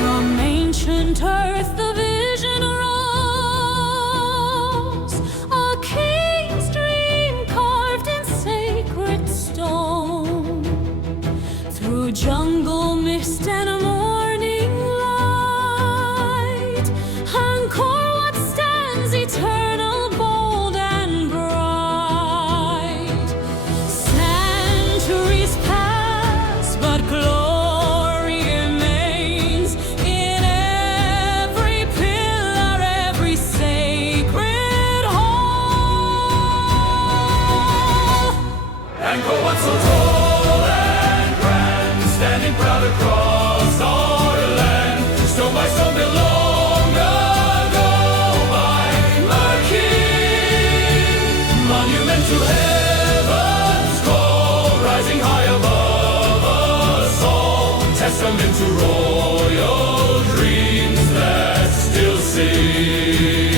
From ancient earth the vision arose, a king's dream carved in sacred stone. Through jungle mist and a morning light, Angkor Wat stands eternal, bold and bright. Centuries pass, but glory remains in every pillar, every sacred hall. Angkor Wat so tall and grand, standing proud across our land, stone by stone built long ago by our king. Monument to heaven's call, rising high above us all. Testament to royal dreams that still sing.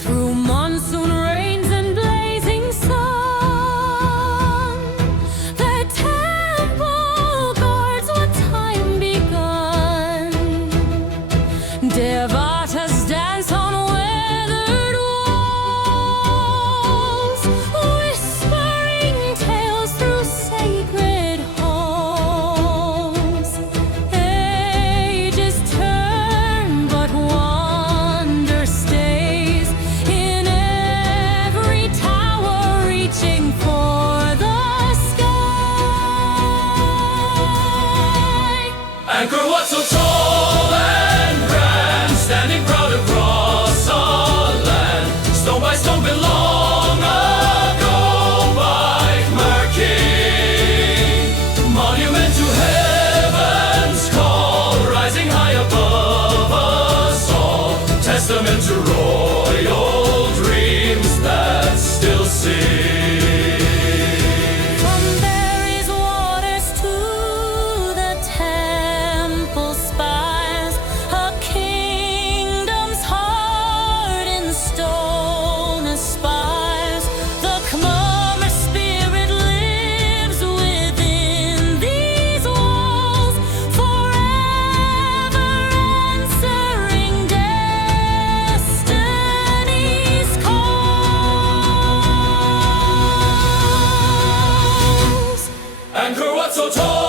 Through monsoon rains and blazing sun, the temple guards what time begun. Devatas dance on weathered walls, whispering tales through sacred halls. Ages turn, but wonder stays in every tower, reaching for the sky. Angkor Wat so tall and grand, standing proud across our land, stone by stone built long ago by Khmer king. Monument to heaven's call, rising high above us all. Testament to royal dreams that still sing. From Berry's waters to the temple spires, a kingdom's heart in stone aspires. The Khmer spirit lives within these walls, forever answering destiny's calls. Angkor Wat so tall